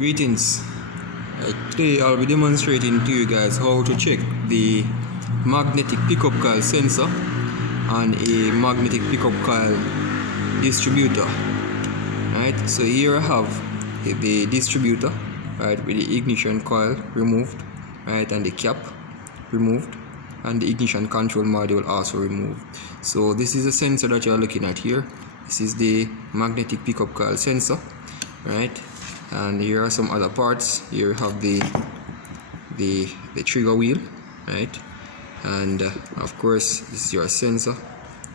Greetings. Today I'll be demonstrating to you guys how to check the magnetic pickup coil sensor on a magnetic pickup coil distributor. Right, so here I have the distributor, right, with the ignition coil removed, right, and the cap removed, and the ignition control module also removed. So this is the sensor that you're looking at here. This is the magnetic pickup coil sensor, right? And here are some other parts. Here you have the trigger wheel, right? And of course this is your sensor.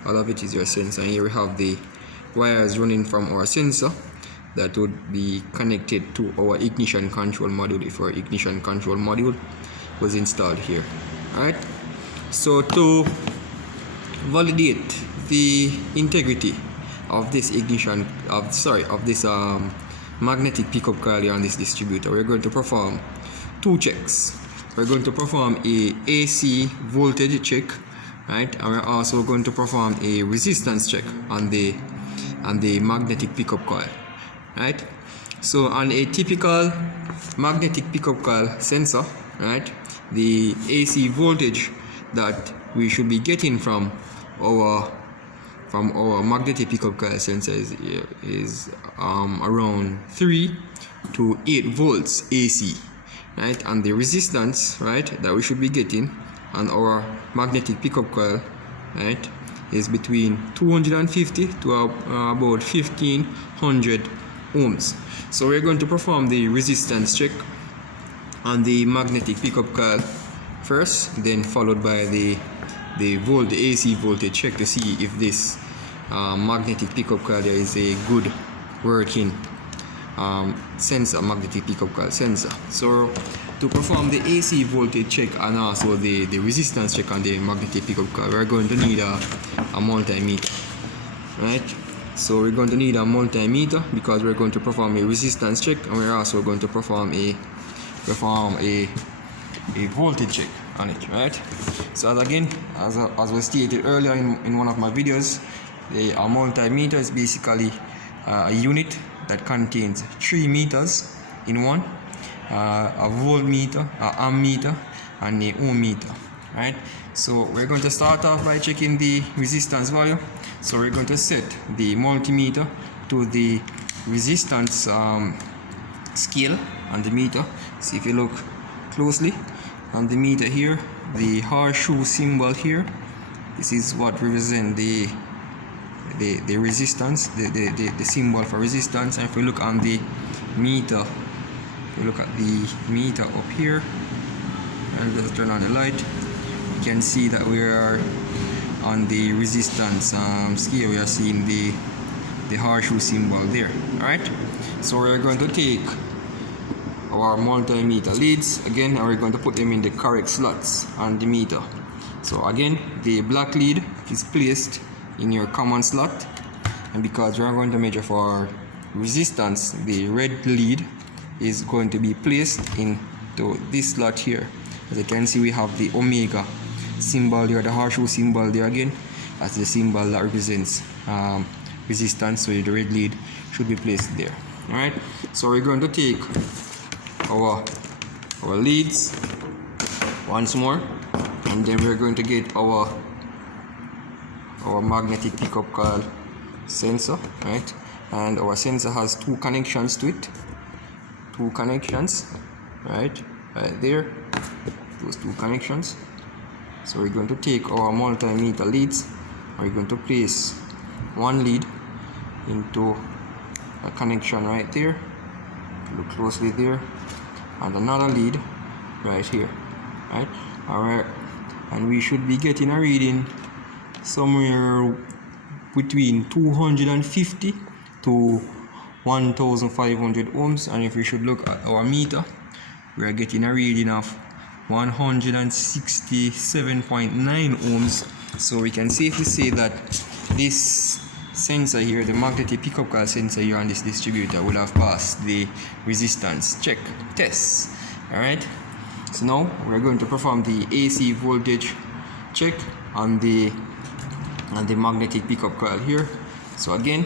All of it is your sensor. And here we have the wires running from our sensor that would be connected to our ignition control module if our ignition control module was installed here. Alright, so to validate the integrity of this magnetic pickup coil here on this distributor, we're going to perform two checks. We're going to perform a AC voltage check, right, and we're also going to perform a resistance check on the magnetic pickup coil, right? So on a typical magnetic pickup coil sensor, right, the AC voltage that we should be getting from our magnetic pickup coil sensor is around 3 to 8 volts AC, right? And the resistance, right, that we should be getting on our magnetic pickup coil, right, is between 250 to about 1500 ohms. So we're going to perform the resistance check on the magnetic pickup coil first, then followed by the AC voltage check to see if this magnetic pickup coil there is a good working sensor, magnetic pickup coil sensor. So to perform the AC voltage check and also the resistance check on the magnetic pickup coil, we're going to need a multimeter, right? So we're going to need a multimeter because we're going to perform a resistance check, and we're also going to perform a voltage check on it, right? So as was stated earlier in one of my videos, a multimeter is basically a unit that contains 3 meters in one, a voltmeter, an ammeter, and a ohm meter, right? So we're going to start off by checking the resistance value. So we're going to set the multimeter to the resistance scale on the meter. See if you look closely on the meter here, the horseshoe symbol here, this is what represents the resistance, the symbol for resistance. And if we look on the meter, if we look at the meter up here, and just turn on the light, you can see that we are on the resistance scale. We are seeing the horseshoe symbol there. Alright, so we're going to take our multimeter leads again, and we're going to put them in the correct slots on the meter. So again, the black lead is placed in your common slot, and because we're going to measure for resistance, the red lead is going to be placed into this slot here. As you can see, we have the omega symbol there, the horseshoe symbol there again, as the symbol that represents resistance. So the red lead should be placed there. Alright, so we're going to take our leads once more, and then we're going to get our magnetic pickup coil sensor, right? And our sensor has 2 connections to it, 2 connections, right there, those 2 connections. So we're going to take our multimeter leads, we're going to place one lead into a connection right there, look closely there, and another lead right here, right? Alright, and we should be getting a reading somewhere between 250 to 1500 ohms. And if we should look at our meter, we are getting a reading of 167.9 ohms. So we can safely say that this sensor here, the magnetic pickup coil sensor here on this distributor, will have passed the resistance check test. Alright, so now we're going to perform the AC voltage check on the magnetic pickup coil here. So again,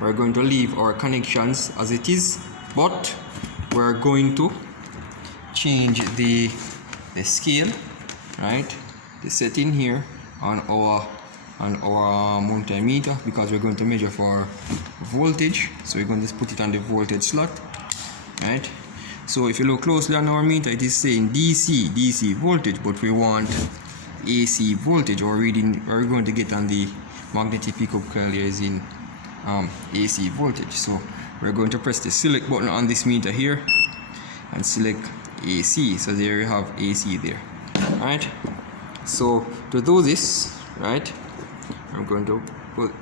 we're going to leave our connections as it is, but we're going to change the scale, right, the setting here on our multimeter, because we're going to measure for voltage. So we're going to put it on the voltage slot, right? So if you look closely on our meter, it is saying DC voltage, but we want AC voltage, or reading we're going to get on the magnetic pickup coil here is in AC voltage. So we're going to press the select button on this meter here and select AC. So there you have AC there, right? So to do this, right, I'm going to put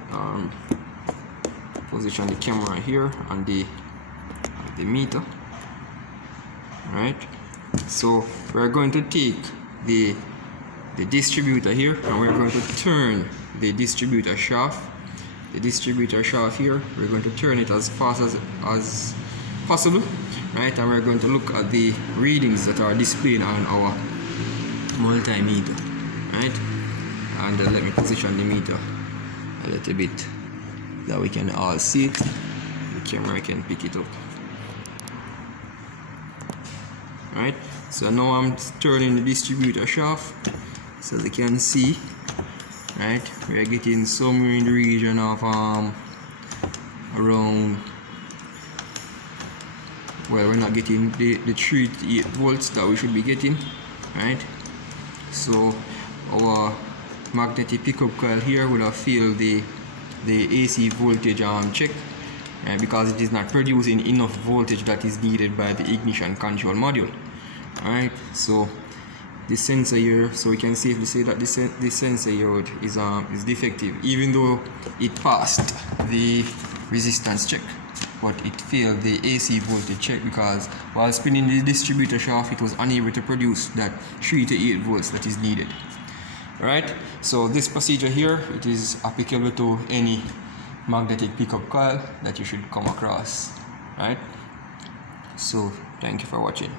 position the camera here on the meter, right? So we're going to take the distributor here, and we're going to turn the distributor shaft. The distributor shaft here, we're going to turn it as fast as possible, right? And we're going to look at the readings that are displayed on our multimeter, right? And let me position the meter a little bit that we can all see it. The camera can pick it up, right? So now I'm turning the distributor shaft, so they can see, right? We are getting somewhere in the region of around, well, we're not getting the 3 to 8 volts that we should be getting, right? So our magnetic pickup coil here would have failed the AC voltage check, because it is not producing enough voltage that is needed by the ignition control module. Alright, so the sensor here, so we can safely say that the sensor here is defective, even though it passed the resistance check, but it failed the AC voltage check, because while spinning the distributor shaft, it was unable to produce that 3 to 8 volts that is needed. Right, so this procedure here, it is applicable to any magnetic pickup coil that you should come across. Right, so thank you for watching.